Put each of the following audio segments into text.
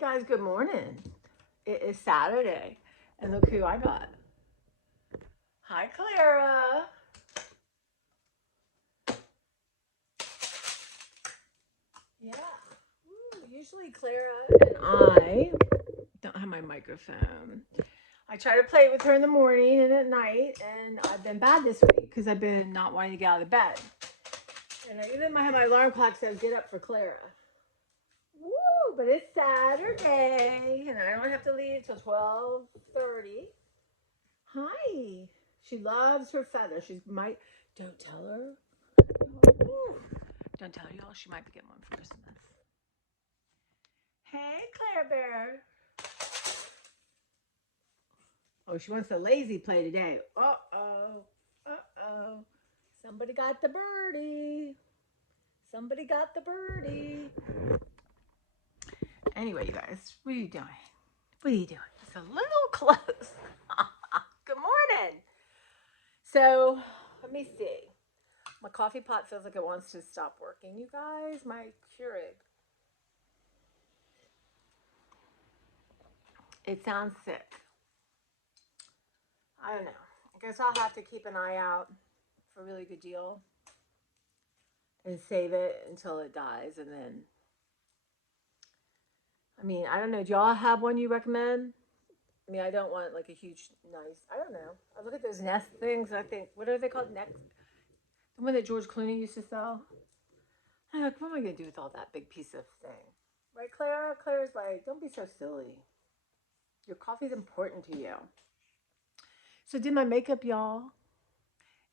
guys, good morning. It is Saturday, and look who I got. Hi, Clara. Yeah. Usually Clara and I don't have my microphone. I try to play with her in the morning and at night, and I've been bad this week because I've been not wanting to get out of bed. And I even have my alarm clock says get up for Clara. Woo! But it's Saturday, and I don't have to leave till 12:30. Hi. She loves her feather. She's might don't tell her. Ooh. Don't tell y'all. She might be getting one for Christmas. Hey, Claire Bear. Oh, she wants the lazy play today. Uh oh. Uh oh. Somebody got the birdie. Somebody got the birdie. Anyway, you guys, what are you doing? What are you doing? It's a little close. Good morning. So, let me see. My coffee pot feels like it wants to stop working, you guys. My Keurig. It sounds sick. I don't know. I guess I'll have to keep an eye out for a really good deal and save it until it dies. And then, I mean, I don't know. Do y'all have one you recommend? I mean, I don't want like a huge, nice, I don't know. I look at those Nest things. I think, what are they called? Next? The one that George Clooney used to sell? I'm like, what am I going to do with all that big piece of thing? Right, Claire? Claire's like, don't be so silly. Your coffee's important to you. So, did my makeup, y'all.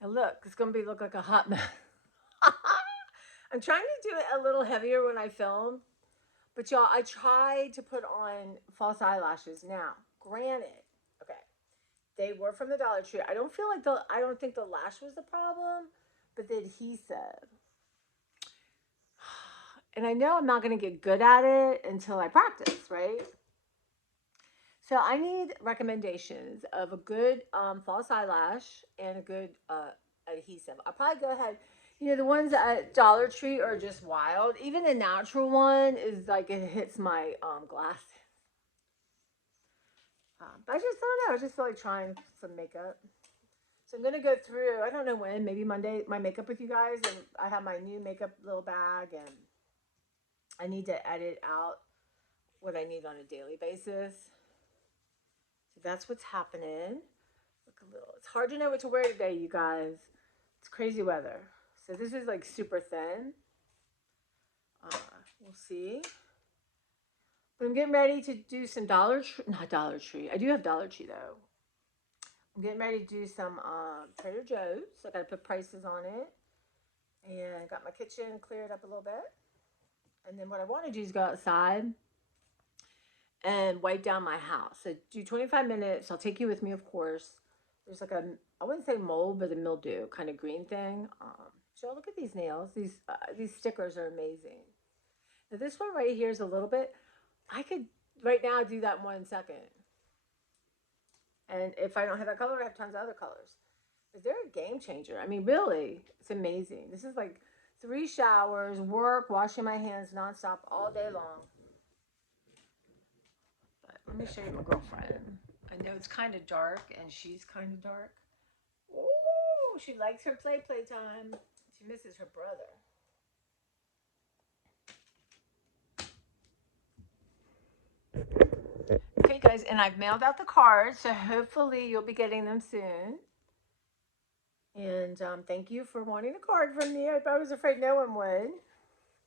And look, it's going to be look like a hot mess. I'm trying to do it a little heavier when I film, but y'all, I tried to put on false eyelashes. Now, granted, okay, they were from the Dollar Tree. I don't think the lash was the problem, but the adhesive. And I know I'm not going to get good at it until I practice, right? So I need recommendations of a good false eyelash and a good adhesive. I'll probably go ahead. You know, the ones at Dollar Tree are just wild. Even the natural one is like it hits my glasses. But I just don't know. I just feel like trying some makeup. So I'm gonna go through. I don't know when. Maybe Monday. My makeup with you guys, and I have my new makeup little bag, and I need to edit out what I need on a daily basis. So that's what's happening. Look a little. It's hard to know what to wear today, you guys. It's crazy weather. So this is like super thin. Uh, we'll see. But I'm getting ready to do some not Dollar Tree. I do have Dollar Tree though. I'm getting ready to do some Trader Joe's. So I got to put prices on it. And I got my kitchen cleared up a little bit. And then what I want to do is go outside and wipe down my house. So do 25 minutes. I'll take you with me, of course. There's like a, I wouldn't say mold, but a mildew kind of green thing. So look at these nails. These stickers are amazing. Now this one right here is a little bit. I could right now do that in 1 second. And if I don't have that color, I have tons of other colors. But they're a game changer. I mean, really, it's amazing. This is like 3 showers, work, washing my hands nonstop all day long. But let me show you my girlfriend. I know it's kind of dark, and she's kind of dark. Ooh, she likes her playtime. She misses her brother. Okay, guys, and I've mailed out the cards, so hopefully you'll be getting them soon. And thank you for wanting a card from me. I was afraid no one would,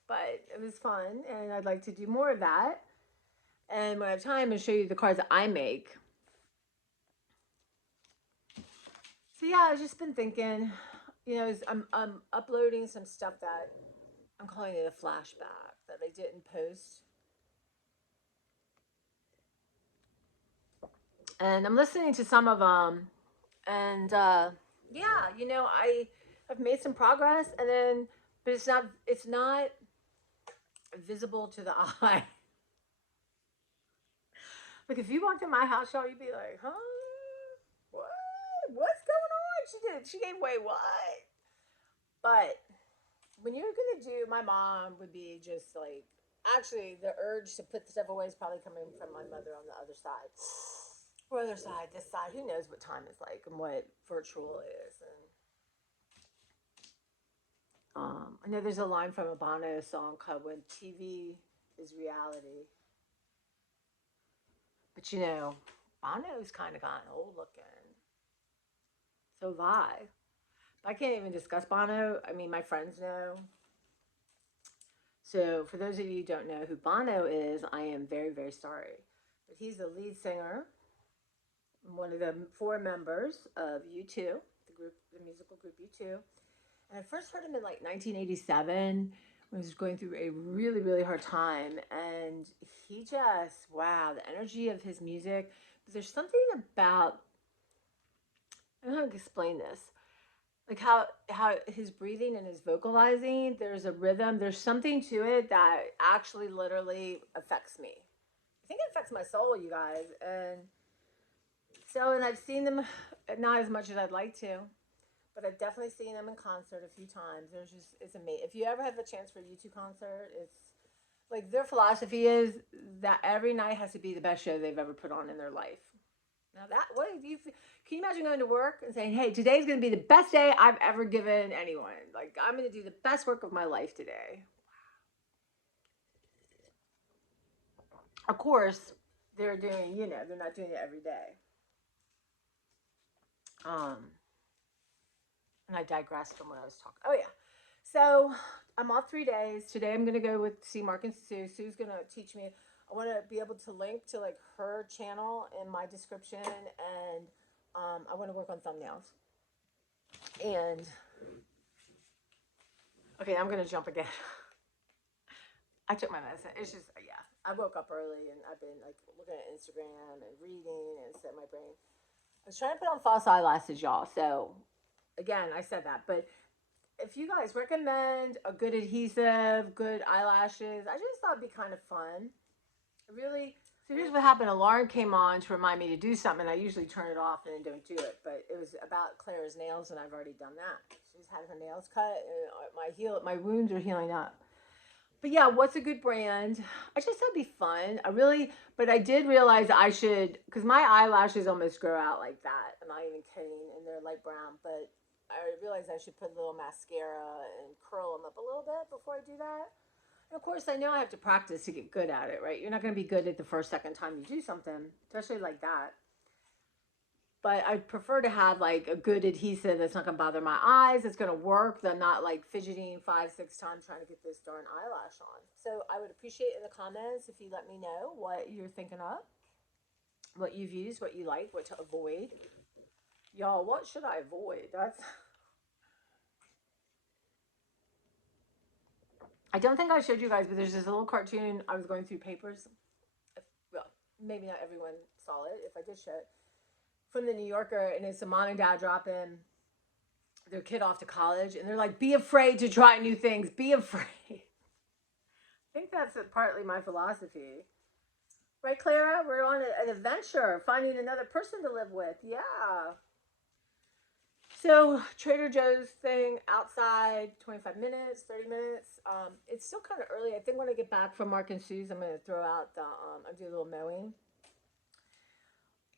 but it was fun, and I'd like to do more of that. And when I have time, I'll show you the cards that I make. So yeah, I've just been thinking, you know, I'm uploading some stuff that I'm calling it a flashback that I didn't post. And I'm listening to some of them, and yeah, you know, I've made some progress, and then, but it's not visible to the eye. Like if you walked in my house, y'all, you'd be like, huh? What? What's going on? She gave away what? But when you're gonna do, my mom would be just like, actually, the urge to put stuff away is probably coming from my mother on the other side. Or other side, this side. Who knows what time is like and what virtual is. And I know there's a line from a Bono song called "When TV is Reality," but Bono's kind of gotten old looking. So have I. I can't even discuss Bono. I mean, my friends know. So, for those of you who don't know who Bono is, I am very, very sorry. But he's the lead singer, one of the four members of U2, the musical group U2. And I first heard him in like 1987 when he was going through a really, really hard time. And he just, wow, the energy of his music. But there's something about, I don't know how to explain this. Like how his breathing and his vocalizing, there's a rhythm, there's something to it that actually literally affects me. I think it affects my soul, you guys. And I've seen them not as much as I'd like to, but I've definitely seen them in concert a few times. It's amazing. If you ever have a chance for a U2 concert, it's like their philosophy is that every night has to be the best show they've ever put on in their life. Now that what do you can you imagine going to work and saying, "Hey, today's going to be the best day I've ever given anyone. Like I'm going to do the best work of my life today." Of course, they're doing, they're not doing it every day. Um, and I digressed from what I was talking. Oh yeah. So I'm off 3 days. Today I'm gonna go see Mark and Sue. Sue's gonna teach me. I want to be able to link to like her channel in my description, and I want to work on thumbnails. And okay, I'm gonna jump again. I took my medicine. It's just yeah. I woke up early and I've been like looking at Instagram and reading and set my brain. I was trying to put on false eyelashes, y'all. So again, I said that, but if you guys recommend a good adhesive, good eyelashes, I just thought it'd be kind of fun. Really. So here's what happened. Lauren came on to remind me to do something. I usually turn it off and then don't do it. But it was about Claire's nails, and I've already done that. She's had her nails cut, and my wounds are healing up. But yeah, what's a good brand? I just thought it'd be fun. But I did realize I should, because my eyelashes almost grow out like that. I'm not even kidding, and they're light brown. But I realized I should put a little mascara and curl them up a little bit before I do that. And of course, I know I have to practice to get good at it, right? You're not going to be good at the first, second time you do something, especially like that. But I prefer to have like a good adhesive that's not going to bother my eyes. It's going to work. That I'm not like fidgeting 5, 6 times trying to get this darn eyelash on. So I would appreciate in the comments if you let me know what you're thinking of, what you've used, what you like, what to avoid. Y'all, what should I avoid? I don't think I showed you guys, but there's this little cartoon. I was going through papers. Well, maybe not everyone saw it. If I did show it, from the New Yorker, and it's a mom and dad dropping their kid off to college, and they're like, "Be afraid to try new things. Be afraid." I think that's partly my philosophy, right, Clara? We're on an adventure, finding another person to live with. Yeah. So Trader Joe's thing outside, 25 minutes, 30 minutes. It's still kind of early. I think when I get back from Mark and Sue's, I'm going to throw out I do a little mowing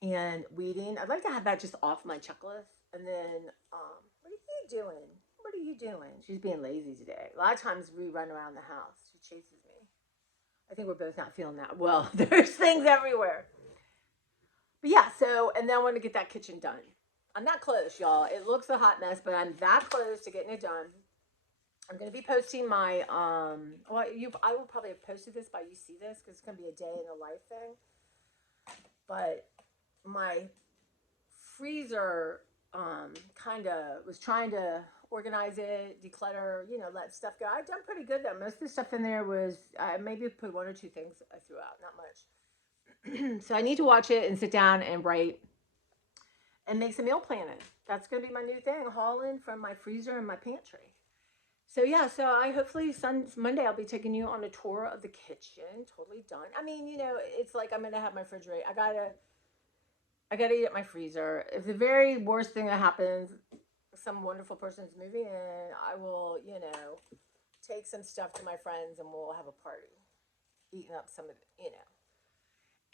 and weeding. I'd like to have that just off my checklist. And then, what are you doing? What are you doing? She's being lazy today. A lot of times we run around the house. She chases me. I think we're both not feeling that well. There's things everywhere. But yeah, and then I want to get that kitchen done. I'm that close, y'all. It looks a hot mess, but I'm that close to getting it done. I'm gonna be posting my I will probably have posted this by you see this because it's gonna be a day in the life thing. But my freezer kind of was trying to organize it, declutter, let stuff go. I've done pretty good though. Most of the stuff in there was I maybe put one or two things I threw out, not much. So I need to watch it and sit down and write and make some meal planning. That's going to be my new thing, hauling from my freezer and my pantry. So yeah, so I hopefully Monday I'll be taking you on a tour of the kitchen. Totally done. I mean, it's like I'm gonna have my refrigerator. I gotta eat at my freezer. If the very worst thing that happens, some wonderful person's moving in, I will, take some stuff to my friends and we'll have a party. eaten up some of it,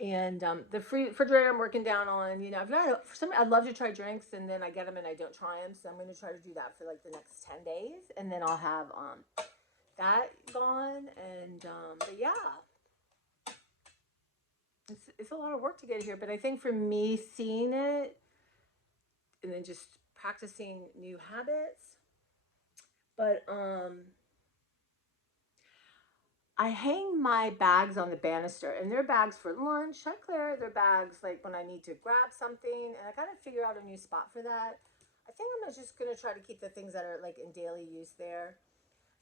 And the refrigerator I'm working down on, I've got for some. I'd love to try drinks, and then I get them and I don't try them. So I'm going to try to do that for like the next 10 days, and then I'll have that gone. And but yeah, it's a lot of work to get here. But I think for me, seeing it and then just practicing new habits. But I hang my bags on the banister, and they're bags for lunch. I clear they're bags like when I need to grab something, and I gotta figure out a new spot for that. I think I'm just gonna try to keep the things that are like in daily use there.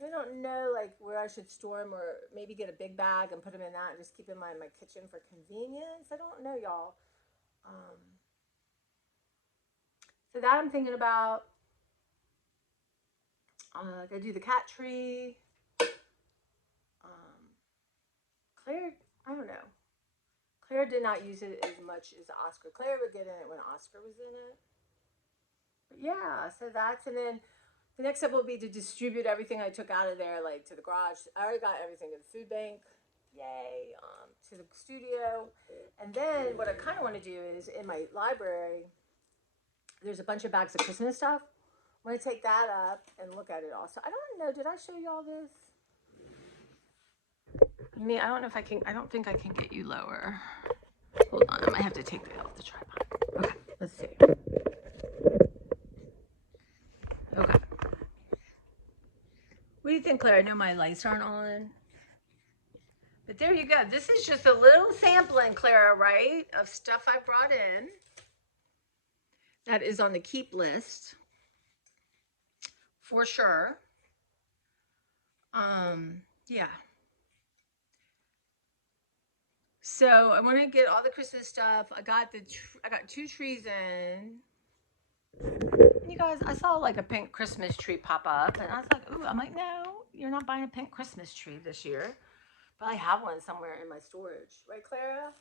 I don't know like where I should store them, or maybe get a big bag and put them in that, and just keep them in my kitchen for convenience. I don't know, y'all. Um, so that I'm thinking about. I do the cat tree. Um, Claire, I don't know. Claire did not use it as much as Oscar. Claire would get in it when Oscar was in it. But yeah, so that's, and then the next step will be to distribute everything I took out of there, like to the garage. I already got everything to the food bank. Yay. To the studio. And then what I kind of want to do is in my library, there's a bunch of bags of Christmas stuff. I'm going to take that up and look at it also. I don't know. Did I show you all this? I don't know if I can. I don't think I can get you lower. Hold on. I might have to take that off the tripod. Okay. Let's see. Okay. What do you think, Claire? I know my lights aren't on. But there you go. This is just a little sampling, Clara, right? Of stuff I brought in. That is on the keep list. For sure. Yeah. So I want to get all the Christmas stuff. I got 2 trees in. And you guys, I saw like a pink Christmas tree pop up, and I was like, ooh, I'm like, no, you're not buying a pink Christmas tree this year. But I have one somewhere in my storage, right, Clara?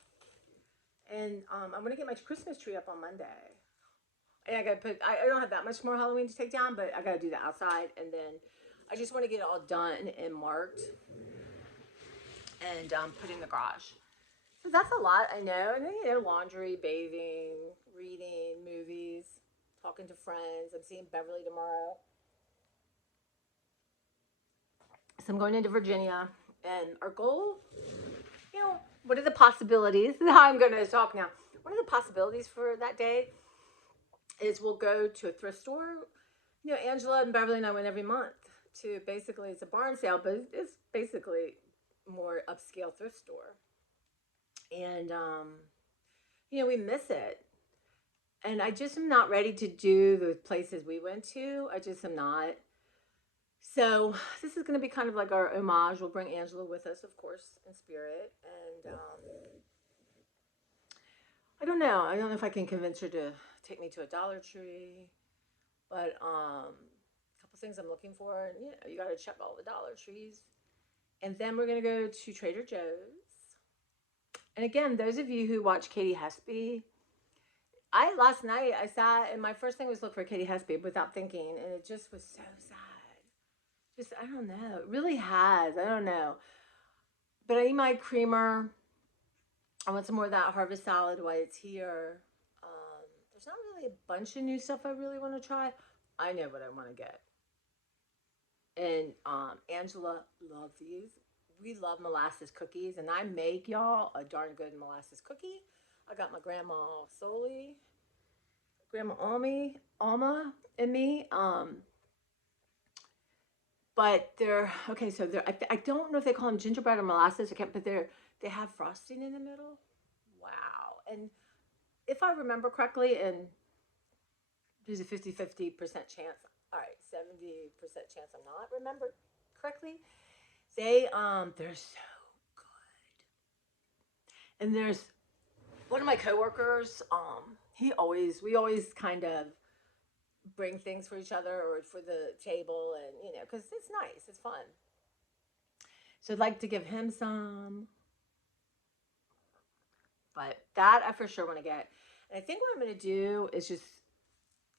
And I'm gonna get my Christmas tree up on Monday. And I gotta put. I don't have that much more Halloween to take down, but I gotta do that outside, and then I just want to get it all done and marked, and put in the garage. So that's a lot, I know. And then laundry, bathing, reading, movies, talking to friends. I'm seeing Beverly tomorrow. So I'm going into Virginia, and our goal, what are the possibilities? This is how I'm going to talk now. What are the possibilities for that day? Is we'll go to a thrift store. Angela and Beverly and I went every month to basically, it's a barn sale, but it's basically more upscale thrift store. And, we miss it. And I just am not ready to do the places we went to. I just am not. So this is going to be kind of like our homage. We'll bring Angela with us, of course, in spirit. And I don't know. I don't know if I can convince her to take me to a Dollar Tree. But a couple things I'm looking for. And, you got to check all the Dollar Trees. And then we're going to go to Trader Joe's. And again, those of you who watch Katie Hesby, last night I sat and my first thing was look for Katie Hesby without thinking, and it just was so sad. Just I don't know. It really has. I don't know. But I eat my creamer. I want some more of that harvest salad while it's here. There's not really a bunch of new stuff I really want to try. I know what I want to get. And Angela loves these. We love molasses cookies, and I make y'all a darn good molasses cookie. I got my grandma Soli, grandma Alma, and me. But they're okay. So I don't know if they call them gingerbread or molasses. I can't. But they have frosting in the middle. Wow. And if I remember correctly, and there's a 50% chance. All right, 70% chance I'm not remember correctly. They're so good. And there's one of my coworkers. We always kind of bring things for each other or for the table, and because it's nice, it's fun. So I'd like to give him some, but that I for sure want to get. And I think what I'm going to do is just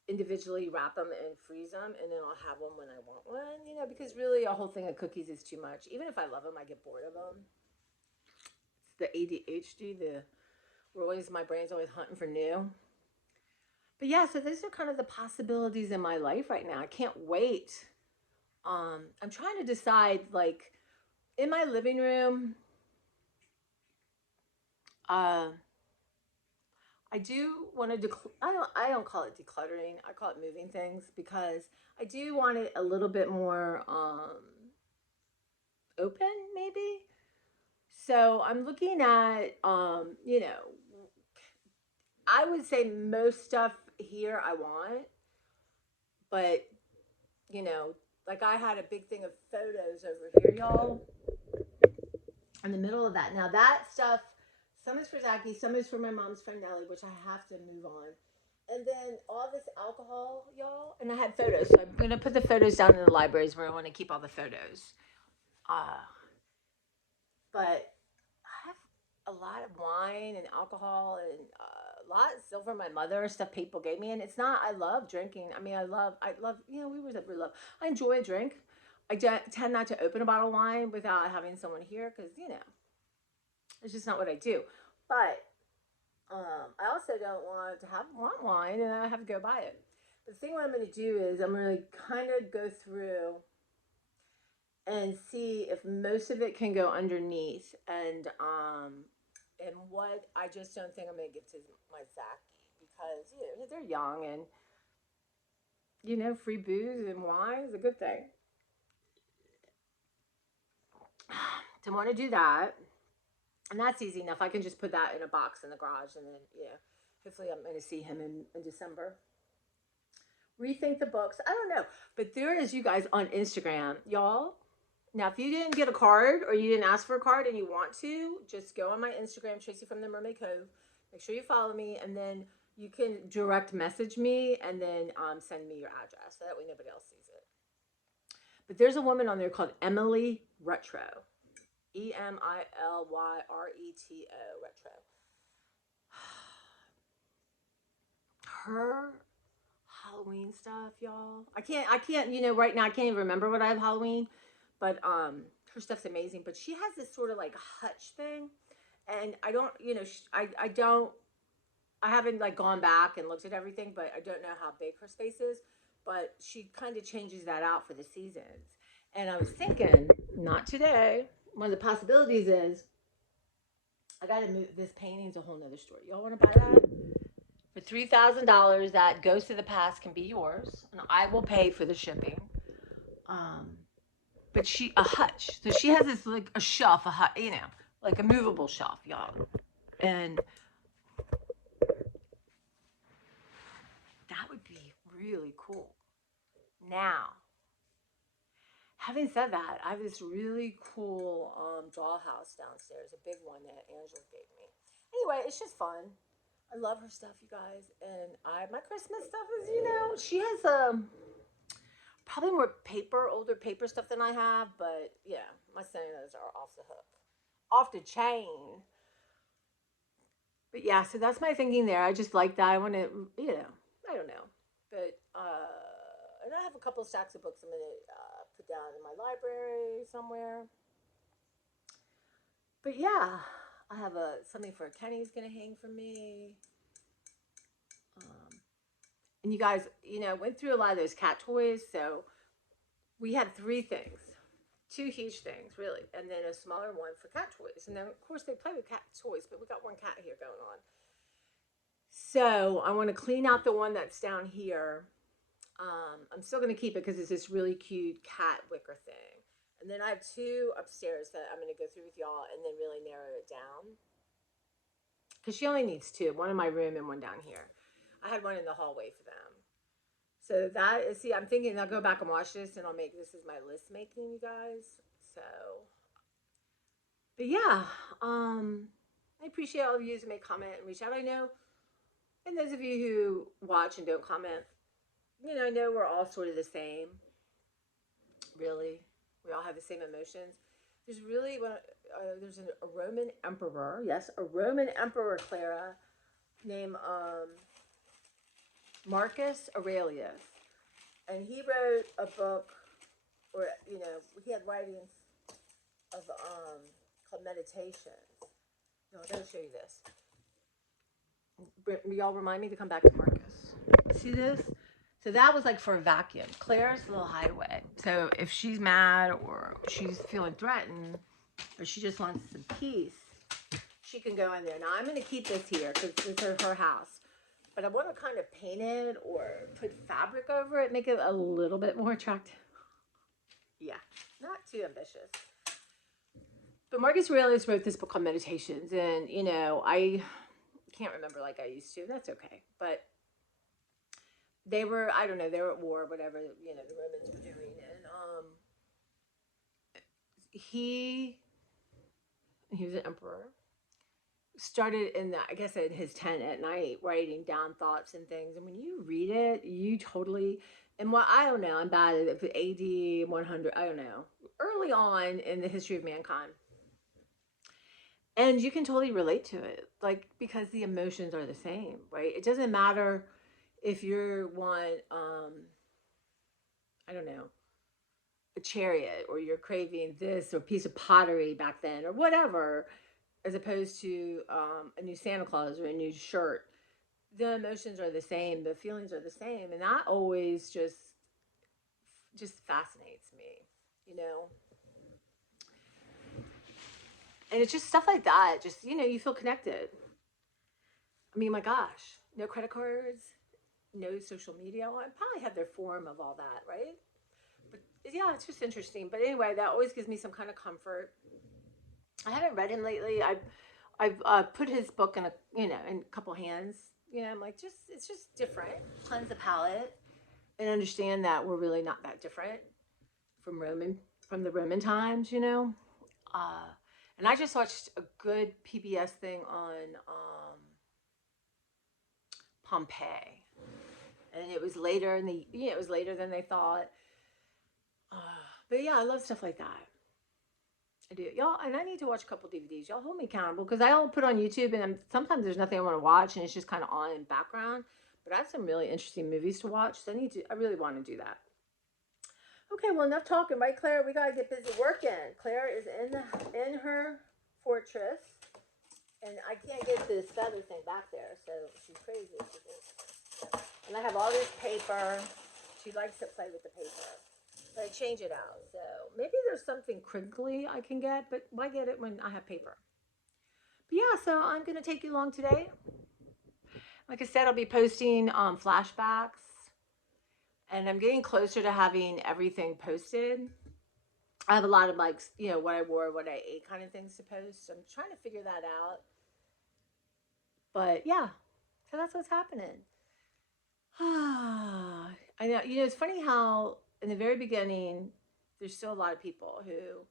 individually wrap them and freeze them, and then I'll have them when I want one. Because really a whole thing of cookies is too much. Even if I love them, I get bored of them. the ADHD, my brain's always hunting for new. But yeah, so those are kind of the possibilities in my life right now. I can't wait. I'm trying to decide, like, in my living room, uh, I do want to I don't call it decluttering. I call it moving things because I do want it a little bit more open maybe. So I'm looking at I would say most stuff here I want, but you know, like I had a big thing of photos over here, y'all, in the middle of that. Now that stuff, some is for Zachy, some is for my mom's friend Nellie, which I have to move on. And then all this alcohol, y'all, and I had photos. So I'm gonna put the photos down in the libraries where I want to keep all the photos. Uh, but I have a lot of wine and alcohol and a lot still from my mother, stuff people gave me. And it's not, I love drinking. I mean, I love, we were we love, I enjoy a drink. Tend not to open a bottle of wine without having someone here because, it's just not what I do. But I also don't want wine and I have to go buy it. The thing what I'm going to do is I'm going to kind of go through and see if most of it can go underneath and what I just don't think I'm going to give to my Zachy because they're young and free booze and wine is a good thing. So I want to do that, and that's easy enough. I can just put that in a box in the garage, and then hopefully I'm going to see him in December. Rethink the books. I don't know, but there is you guys on Instagram, y'all. Now, if you didn't get a card or you didn't ask for a card and you want to, just go on my Instagram, Tracy from the Mermaid Cove. Make sure you follow me, and then you can direct message me and then send me your address. So that way nobody else sees it. But there's a woman on there called Emily Retro. EMILYRETO Retro. Her Halloween stuff, y'all. I can't, right now I can't even remember what I have Halloween, but her stuff's amazing. But she has this sort of like hutch thing, and I don't, I don't, I haven't like gone back and looked at everything, but I don't know how big her space is. But she kind of changes that out for the seasons. And I was thinking, not today. One of the possibilities is I got to move this painting's a whole nother story. Y'all want to buy that? For $3,000, that Ghost of the Past can be yours, and I will pay for the shipping. Um, but a hutch, so she has this like a shelf, like a movable shelf, y'all, and that would be really cool. Now, having said that, I have this really cool dollhouse downstairs, a big one that Angela gave me. Anyway, it's just fun. I love her stuff, you guys, and my Christmas stuff is, she has probably more older paper stuff than I have, but yeah, my Santas are off the hook, off the chain. But yeah, so that's my thinking there. I just like that. I want to, I don't know, but and I have a couple of stacks of books I'm gonna put down in my library somewhere. But yeah, I have something for Kenny's gonna hang for me. Um, and you guys, went through a lot of those cat toys, so we had three things, two huge things, really, and then a smaller one for cat toys. And then, of course, they play with cat toys, but we got one cat here going on. So I want to clean out the one that's down here. I'm still going to keep it because it's this really cute cat wicker thing. And then I have two upstairs that I'm going to go through with y'all and then really narrow it down. Because she only needs two, one in my room and one down here. I had one in the hallway for them. So that is, see, I'm thinking I'll go back and watch this and I'll make this is my list making, you guys. So, but yeah, I appreciate all of you who may comment and reach out. I know, and those of you who watch and don't comment, I know we're all sort of the same. Really, we all have the same emotions. There's really there's a Roman emperor, yes, a Roman emperor, Clara, named Marcus Aurelius, and he wrote a book, or he had writings of called Meditations, No, I gotta show you this. Y'all remind me to come back to Marcus. See this? So that was like for a vacuum. Claire's little hideaway. So if she's mad or she's feeling threatened or she just wants some peace, she can go in there. Now I'm going to keep this here because this is her house. But I want to kind of paint it or put fabric over it, make it a little bit more attractive. Yeah, not too ambitious. But Marcus Aurelius wrote this book called Meditations. And, you know, I can't remember like I used to. That's okay. But they were, I don't know, they were at war, whatever, you know, the Romans were doing. And he was an emperor. Started in the, I guess in his tent at night, writing down thoughts and things. And when you read it, you totally, and what I don't know, I'm bad at it, AD 100, I don't know, early on in the history of mankind. And you can totally relate to it, like, because the emotions are the same, right? It doesn't matter if you're one, I don't know, a chariot, or you're craving this or piece of pottery back then or whatever, as opposed to a new Santa Claus or a new shirt. The emotions are the same, the feelings are the same, and that always just fascinates me, you know. And it's just stuff like that. Just, you know, you feel connected. I mean, my gosh, no credit cards, no social media. Well, I probably have their form of all that, right? But yeah, it's just interesting. But anyway, that always gives me some kind of comfort. I haven't read him lately. I've put his book in a, you know, in a couple hands. You know, I'm like, just, it's just different. Cleanse the palate and understand that we're really not that different from from the Roman times, you know. Uh, and I just watched a good PBS thing on Pompeii, and it was later in the, you know, it was later than they thought. Uh, but yeah, I love stuff like that. I do, y'all, and I need to watch a couple DVDs. Y'all hold me accountable because I'll put on YouTube, and sometimes there's nothing I want to watch, and it's just kind of on in background. But I have some really interesting movies to watch, so I really want to do that. Okay, well, enough talking, right, Claire? We gotta get busy working. Claire is in her fortress, and I can't get this feather thing back there, so she's crazy. And I have all this paper. She likes to play with the paper. But I change it out. So maybe there's something crinkly I can get, but why get it when I have paper? But yeah, so I'm going to take you along today. Like I said, I'll be posting flashbacks, and I'm getting closer to having everything posted. I have a lot of, like, you know, what I wore, what I ate kind of things to post. So I'm trying to figure that out. But yeah, so that's what's happening. I know, you know, it's funny how in the very beginning, there's still a lot of people who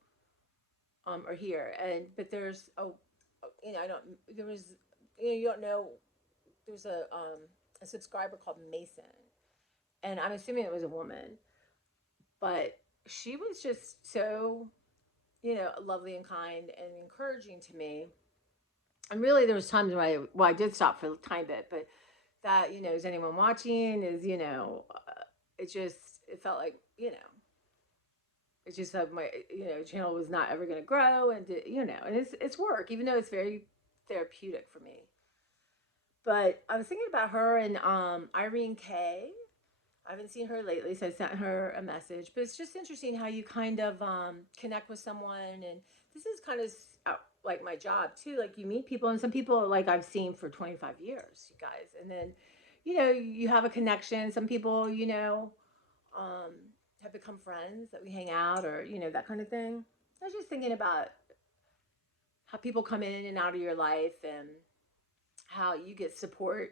are here, and but there's you know, I don't, there was, you know, you don't know, there's a subscriber called Mason, and I'm assuming it was a woman, but she was just so, you know, lovely and kind and encouraging to me. And really, there was times when I did stop for a tiny bit, but that, you know, is anyone watching? Is, you know, it just, it felt like, you know, it's just that my, you know, channel was not ever going to grow, and you know, and it's work, even though it's very therapeutic for me. But I was thinking about her and Irene K. I haven't seen her lately, so I sent her a message. But it's just interesting how you kind of connect with someone, and this is kind of like my job too. Like, you meet people, and some people like I've seen for 25 years, you guys, and then, you know, you have a connection. Some people, you know, um, have become friends that we hang out, or, you know, that kind of thing. I was just thinking about how people come in and out of your life, and how you get support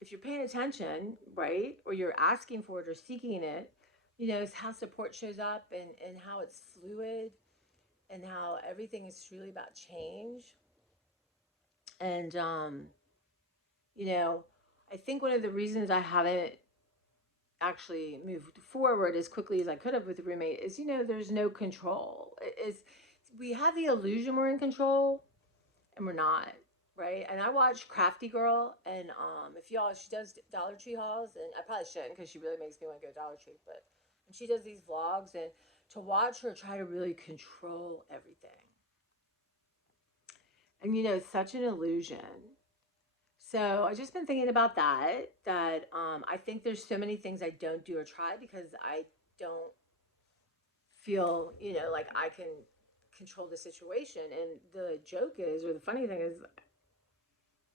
if you're paying attention, right? Or you're asking for it or seeking it. You know, it's how support shows up, and how it's fluid, and how everything is truly about change. And, you know, I think one of the reasons I haven't actually moved forward as quickly as I could have with the roommate is, you know, there's no control. We have the illusion we're in control, and we're not, right? And I watch Crafty Girl, and if y'all, she does Dollar Tree hauls, and I probably shouldn't because she really makes me want to go to Dollar Tree, but and she does these vlogs, and to watch her try to really control everything, and And it's such an illusion. So I just been thinking about that I think there's so many things I don't do or try because I don't feel, like I can control the situation. And the joke is, or the funny thing is,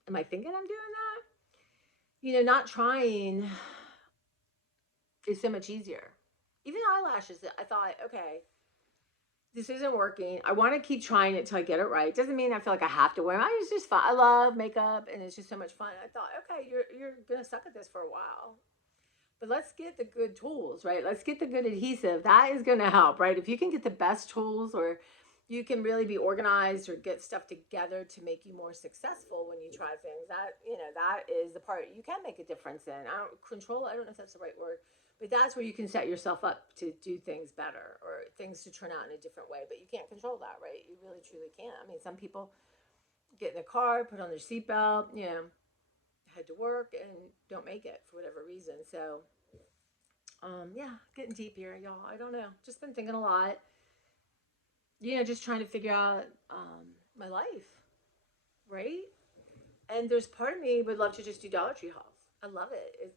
am I thinking I'm doing that? Not trying is so much easier. Even eyelashes, I thought, okay, this isn't working. I want to keep trying it till I get it right. Doesn't mean I feel like I have to wear them. It's just fun. I love makeup and it's just so much fun. I thought, okay, you're gonna suck at this for a while. But let's get the good tools, right? Let's get the good adhesive. That is gonna help, right? If you can get the best tools, or you can really be organized or get stuff together to make you more successful when you try things, that is the part you can make a difference in. I don't know if that's the right word, but that's where you can set yourself up to do things better or things to turn out in a different way. But you can't control that, right? You really truly can't. I mean, some people get in the car, put on their seatbelt, head to work and don't make it for whatever reason. So yeah, getting deep here, y'all. I don't know. Just been thinking a lot. Just trying to figure out my life, right? And there's part of me would love to just do Dollar Tree hauls. I love it.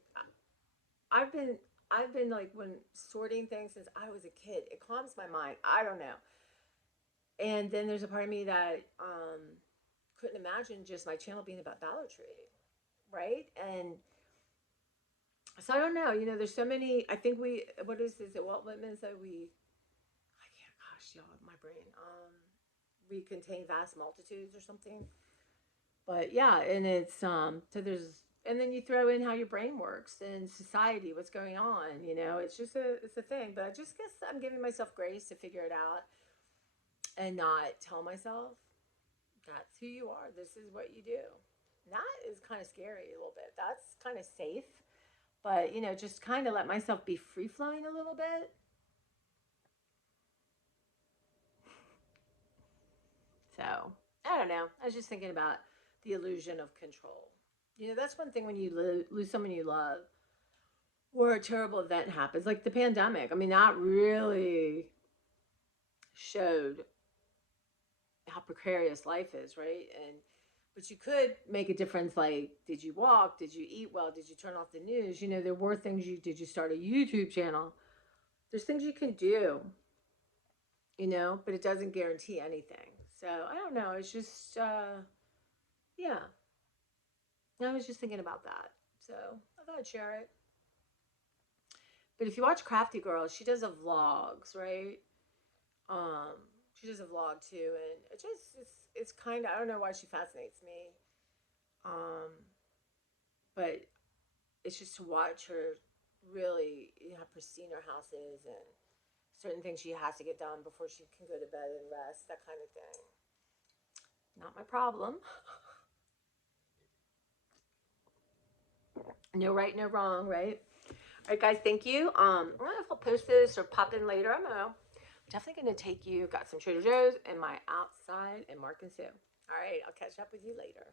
I've been I've been like when sorting things since I was a kid. It calms my mind. I don't know. And then there's a part of me that couldn't imagine just my channel being about Dollar Tree, right? And so I don't know. There's so many. I think what is it? Walt Whitman said I can't. Gosh, y'all, my brain. We contain vast multitudes or something. But yeah, and it's so there's and then you throw in how your brain works and society, what's going on. It's a thing. But I just guess I'm giving myself grace to figure it out and not tell myself that's who you are. This is what you do. That is kind of scary a little bit. That's kind of safe, but just kind of let myself be free flowing a little bit. So I don't know. I was just thinking about the illusion of control. That's one thing when you lose someone you love, or a terrible event happens, like the pandemic. I mean, that really showed how precarious life is, right? And but you could make a difference. Like, did you walk? Did you eat well? Did you turn off the news? There were things you did. You start a YouTube channel. There's things you can do, but it doesn't guarantee anything. So I don't know. It's just, yeah. I was just thinking about that. So I thought I'd share it. But if you watch Crafty Girl, she does a vlogs, right? Um, she does a vlog too, and it's kind of, I don't know why she fascinates me. Um, but it's just to watch her really, how pristine her house is and certain things she has to get done before she can go to bed and rest, that kind of thing. Not my problem. No right, no wrong, right? All right, guys, thank you. I don't know if I'll post this or pop in later. I don't know. I'm definitely going to take you. Got some Trader Joe's and my outside and Mark and Sue. All right, I'll catch up with you later.